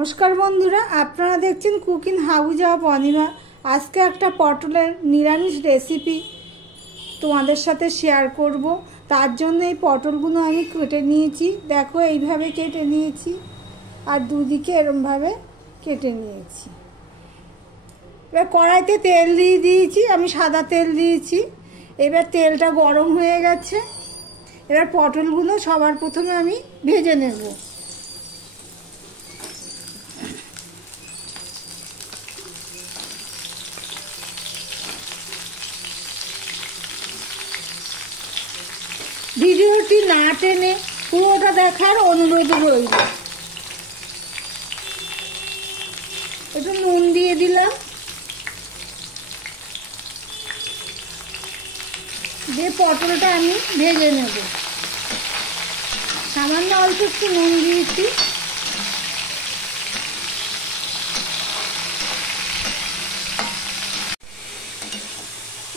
नमस्कार बंधुरा आपनारा देखছেন कुकिंग हाउस ऑफ अनिमा। आज के एक पटलेर निरामिष रेसिपि তোমাদের সাথে শেয়ার করব। তার জন্য এই পটলগুলো আমি কেটে নিয়েছি, দেখো এইভাবে কেটে নিয়েছি আর দুদিকে এরকম ভাবে কেটে নিয়েছি। এবার কড়াইতে তেল দিয়ে দিয়েছি, আমি সাদা তেল দিয়েছি। এবার তেলটা গরম হয়ে গেছে, এবার পটলগুলো সবার প্রথমে আমি ভেজে নেব। ভিডিওটি না টেনে পুরোটা দেখার অনুরোধ রইল। একটু নুন দিয়ে দিলাম, দিয়ে পটলটা আমি ভেজে নেব। সামান্য অল্প একটু নুন দিয়েছি।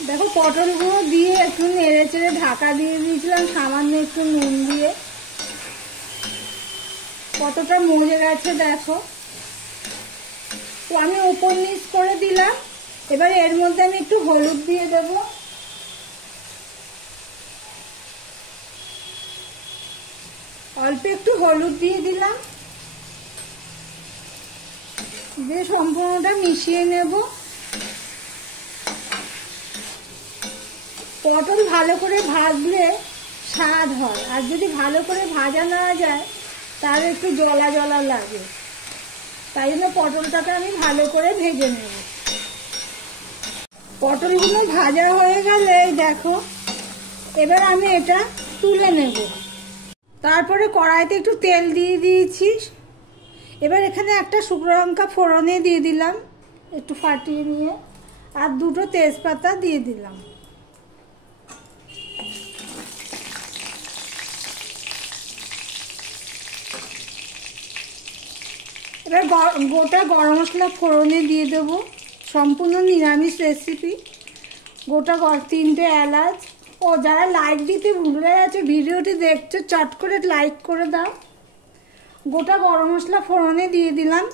দেখো পটলগুলো দিয়ে একটু নেড়ে চেড়ে ঢাকা দিয়ে দিয়েছিলাম সামান্য একটু নুন দিয়ে। কতটা মজে গেছে দেখো। তো আমি উপর নিচ করে দিলাম। এবার এর মধ্যে আমি একটু হলুদ দিয়ে দেব। অল্প একটু হলুদ দিয়ে দিলাম, দিয়ে সম্পূর্ণটা মিশিয়ে নেব। পটল ভালো করে ভাজলে স্বাদ হয়, আর যদি ভালো করে ভাজা না যায় তাহলে একটু জলা জলা লাগে। তাই জন্য পটলটাকে আমি ভালো করে ভেজে নেব। পটলগুলো ভাজা হয়ে গেলে দেখো, এবার আমি এটা তুলে নেব। তারপরে কড়াইতে একটু তেল দিয়ে দিয়েছি। এবার এখানে একটা শুকনো লঙ্কা ফোড়নে দিয়ে দিলাম একটু ফাটিয়ে নিয়ে, আর দুটো তেজপাতা দিয়ে দিলাম। এবার গোটা গরম মশলা ফোড়নে দিয়ে দেব। সম্পূর্ণ নিরামিষ রেসিপি। গোটা 3টে এলাচ। ও যারা লাইক দিতে ভুলে গেছে ভিডিওটি দেখছো, চট করে লাইক করে দাও। গোটা গরম মশলা ফোড়নে দিয়ে দিলাম।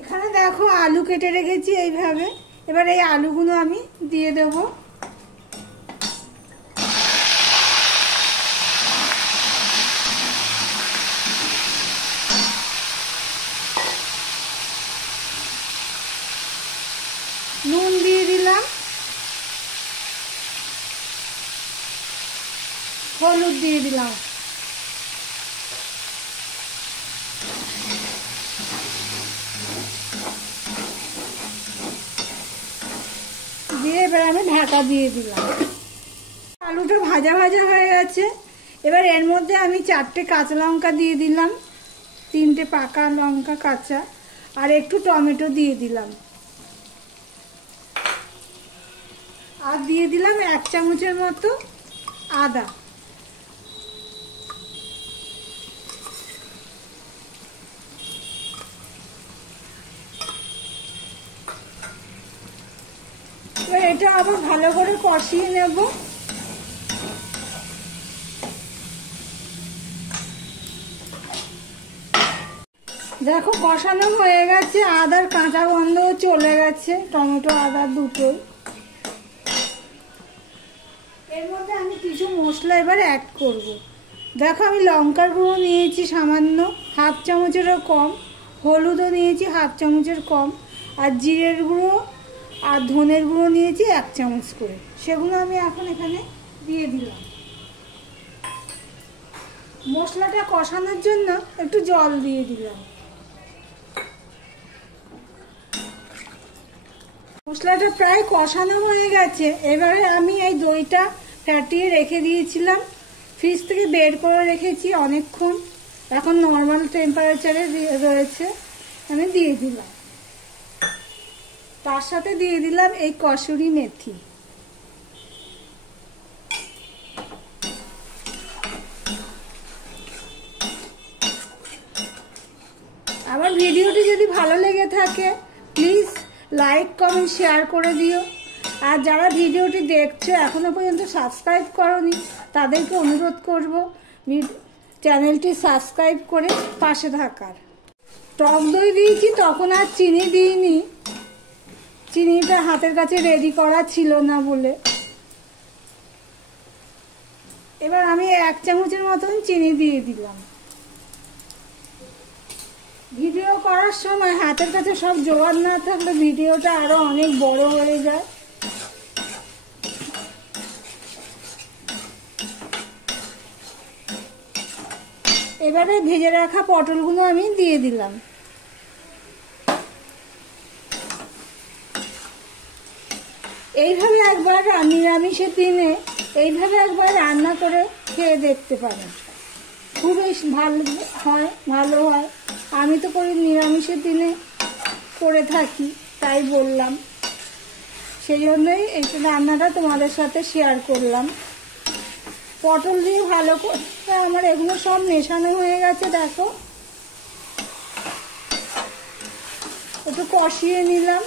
এখানে দেখো আলু কেটে রেখেছি এইভাবে। এবার এই আলুগুলো আমি দিয়ে দেব। নুন দিয়ে দিলাম, হলুদ দিয়ে দিলাম। দিয়ে এবার আমি ঢাকা দিয়ে দিলাম। আলুটা ভাজা ভাজা হয়ে গেছে। এবার এর মধ্যে আমি 4টে কাঁচা লঙ্কা দিয়ে দিলাম, 3টে পাকা লঙ্কা কাঁচা, আর একটু টমেটো দিয়ে দিলাম। আর দিয়ে দিলাম 1 চামচের মতো আদা। এটা আবার ভালো করে কষিয়ে নেব। দেখো কষানো হয়ে গেছে, আদার কাঁচা গন্ধ চলে গেছে, টমেটো আদা দুটোই। এর মধ্যে আমি কিছু মশলা এবার অ্যাড করব। দেখো আমি লঙ্কার গুঁড়ো নিয়েছি সামান্য 1/2 চামচেরও কম, হলুদও নিয়েছি 1/2 চামচের কম, আর জিরের গুঁড়ো আর ধনের গুঁড়ো নিয়েছি 1 চামচ করে। সেগুলো আমি এখন এখানে দিয়ে দিলাম। মশলাটা কষানোর জন্য একটু জল দিয়ে দিলাম। মশলাটা প্রায় কষানো হয়ে গেছে। এবারে আমি এই দইটা ফ্যাটিয়ে রেখে দিয়েছিলাম, ফ্রিজ থেকে বের করে রেখেছি অনেকক্ষণ, এখন নর্মাল টেম্পারেচারে রয়েছে, আমি দিয়ে দিলাম। তার সাথে দিয়ে দিলাম এই কসুরি মেথি। আমার ভিডিওটি যদি ভালো লেগে থাকে প্লিজ লাইক কমেন্ট শেয়ার করে দিও। আর যারা ভিডিওটি দেখছো এখনো পর্যন্ত সাবস্ক্রাইব করোনি তাদেরকে অনুরোধ করব চ্যানেলটি সাবস্ক্রাইব করে পাশে থাকার। টক দই দিয়েছি, তখন আর চিনি দিইনি, চিনিটা হাতের কাছে রেডি করা ছিল না বলে। এবার আমি 1 চামচের মতন চিনি দিয়ে দিলাম। ভিডিও করার সময় হাতের কাছে সব জোগাড় না থাকলে ভিডিওটা আরো অনেক বড় হয়ে যায়। এবারে ভেজে রাখা পটলগুলো আমি দিয়ে দিলাম। এইভাবে একবার নিরামিষের দিনে এইভাবে একবার রান্না করে খেয়ে দেখতে পারেন, খুবই ভালো হয়। আমি তো করি নিরামিষের দিনে করে থাকি, তাই বললাম, সেই জন্যই এই রান্নাটা তোমাদের সাথে শেয়ার করলাম। পটল দিয়ে ভালো করে আমার এগুলো সব মেশানো হয়ে গেছে। দেখো, একটু কষিয়ে নিলাম।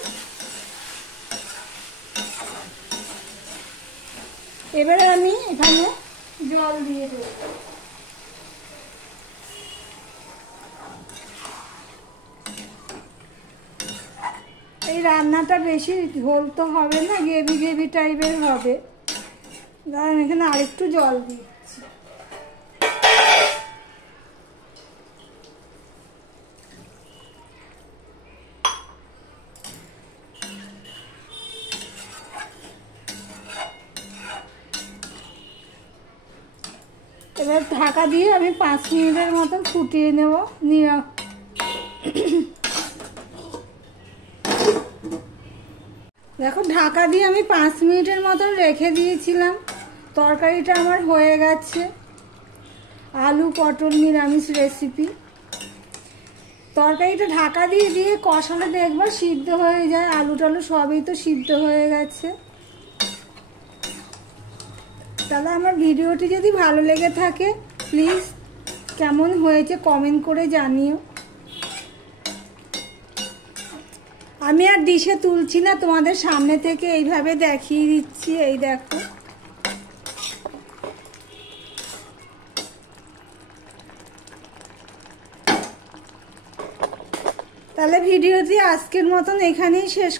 এবারে আমি এখানে জল দিয়ে দেব। এই রান্নাটা বেশি ঝোল তো হবে না, গ্রেভি গ্রেভি টাইপের হবে। ধরেন এখানে আরেকটু জল দিচ্ছি। এবার ঢাকা দিয়ে আমি 5 মিনিটের মতন ফুটিয়ে নেব। দেখো, ঢাকা দিয়ে আমি 5 মিনিটের মতন রেখে দিয়েছিলাম। তরকারিটা আমার হয়ে গেছে। আলু পটল নিরামিষ রেসিপি। তরকারিটা ঢাকা দিয়ে দিয়ে কষালে দেখবার সিদ্ধ হয়ে যায়। আলু টালু সবই তো সিদ্ধ হয়ে গেছে। তাহলে আমার ভিডিওটি যদি ভালো লেগে থাকে প্লিজ কেমন হয়েছে কমেন্ট করে জানিও। আমি আর ডিশে তুলছি না, তোমাদের সামনে থেকে এইভাবে দেখিয়ে দিচ্ছি। এই দেখো, তাহলে ভিডিওটি আজকের মতন এখানেই শেষ।